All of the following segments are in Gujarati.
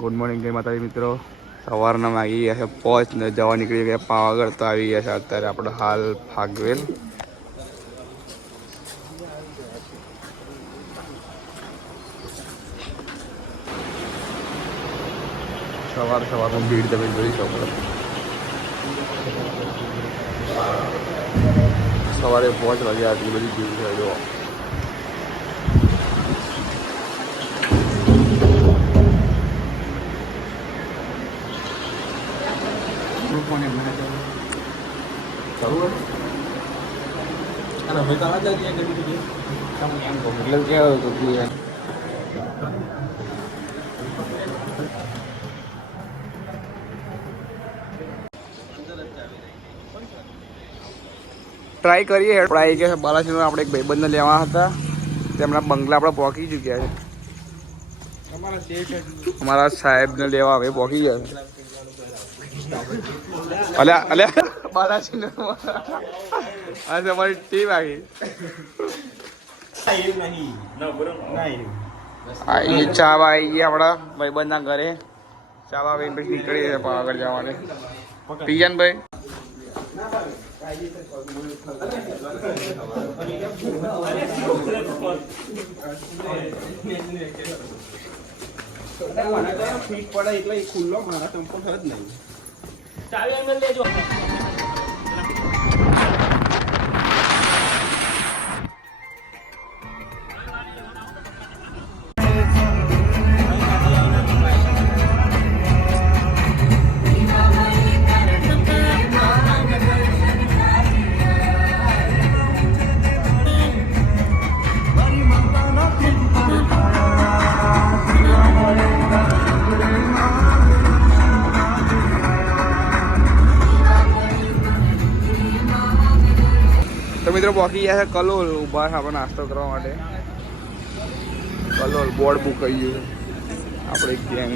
ગુડ મોર્નિંગ જય માતાજી મિત્રો. સવારના વાગી ગયા છે પહોંચ ને જવા નીકળી ગયા પાવાગઢ, તો આવી ગયા છે અત્યારે આપણે હાલ ફાગવેલ સવાર સવારમાં ભીડ તમે જોઈ શકો સવારે પાંચ વાગે આટલી બધી ભીડ છે, જો. ચાલુ એટલે કેવું હતું કે ટ્રાય કરીએ ટ્રાય કે બાલાજીનો આપણે એક ભાઈબંધને લેવા હતા તેમના બંગલા આપણે પહોંચી ચૂક્યા છે અમારા સાહેબને લેવા હવે પહોંચી ગયા અલ્યા અલ્યા, બાલાજી ને આજે તમારી ટીમ આવી. આવી ચાવા આવી ગયા આપણા ભાઈબંધના ઘરે. ચાવા આવીને પછી નીકળી છે આગળ જવા માટે પિયનભાઈ ફીટ પડે એટલે ખુલ્લો મારા થયો જ નહીં તો મિત્રો પહોંચી ગયા છે. કલોલ ઊભા છે આપણે નાસ્તો કરવા માટે. કલોલ બોર્ડ બુક કરી ગયું આપણે ગેંગ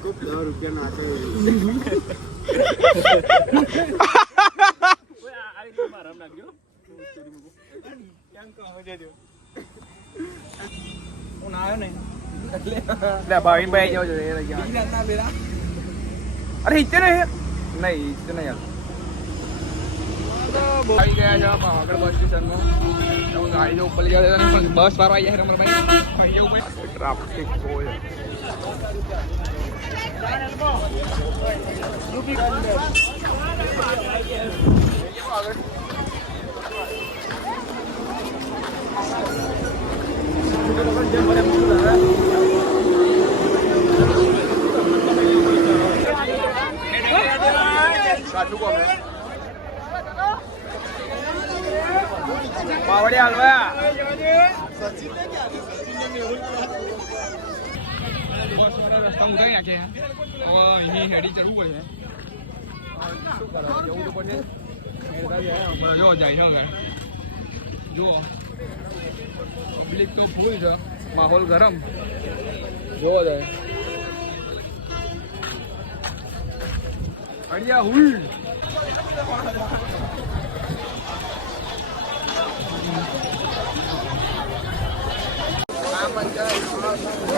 દસ આવ્યો ને. એટલે ભાવિન ભાઈ જાવ જોઈએ અરે હિચે ને નહીં. હિચે નહીં આવી ગયા છે પાવાગઢ બસ સ્ટેશનમાં તો ગાડી ઉપર લઈ ગયા પણ બસ વાળા આવી ગયા છે અમારા ભાઈ. ટ્રાફિક બહુ છે સાચું કહો પાવડે હાલવા બસ વાળા રસ્તા ઉઠાઈ નાખે હવે અહીં હેડી ચડવું પડે શું કરે જવું તો જાય છે પબ્લિક તો ફૂલ છે માહોલ ગરમ જોવા જાય અડિયા હુલ પેલું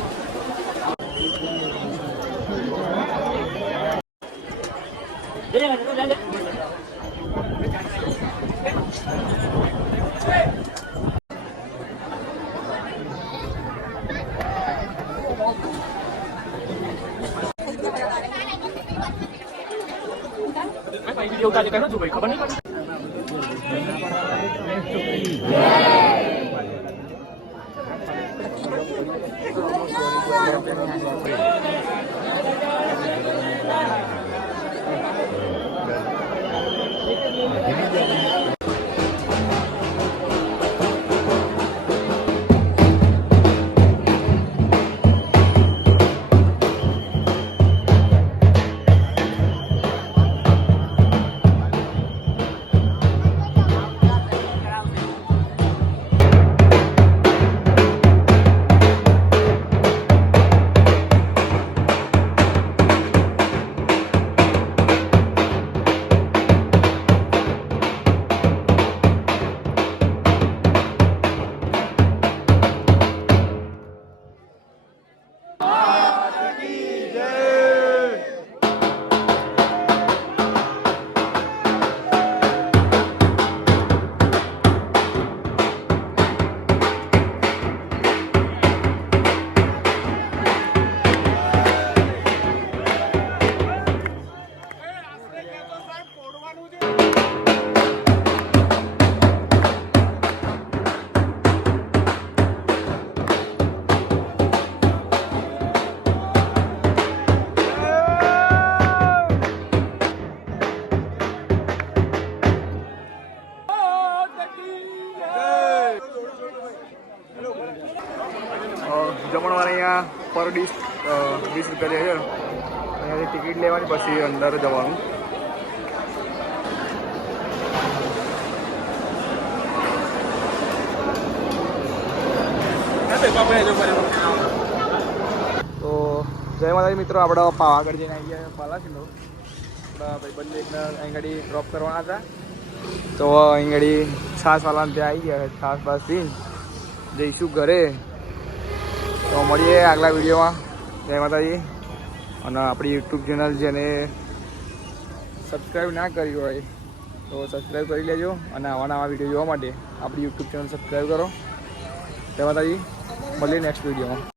કહ્યું હતું ભાઈ ખબર નહીં ડીશ વીસ રૂપિયા છે અહીંયાથી ટિકિટ લેવાની પછી અંદર જવાનું. તો જય માતાજી મિત્રો, આપણે પાવાગઢ જઈને આવી ગયા પાલા છે ભાઈબંધ એકને અહીં ગાડી ડ્રોપ કરવાના હતા. તો અહીં છાસ છાસવાલાને ત્યાં આવી ગયા છાસ બાસ જઈશું ઘરે. તો મળીએ આગલા વિડીયોમાં. જય માતાજી. અને આપણી યુટ્યુબ ચેનલ જેને સબસ્ક્રાઈબ ના કરી હોય, તો સબસ્ક્રાઈબ કરી લેજો અને આવા નવા વીડિયો જોવા માટે આપણી યુટ્યુબ ચેનલ સબસ્ક્રાઈબ કરો. જય માતાજી. મળીએ નેક્સ્ટ વિડીયોમાં.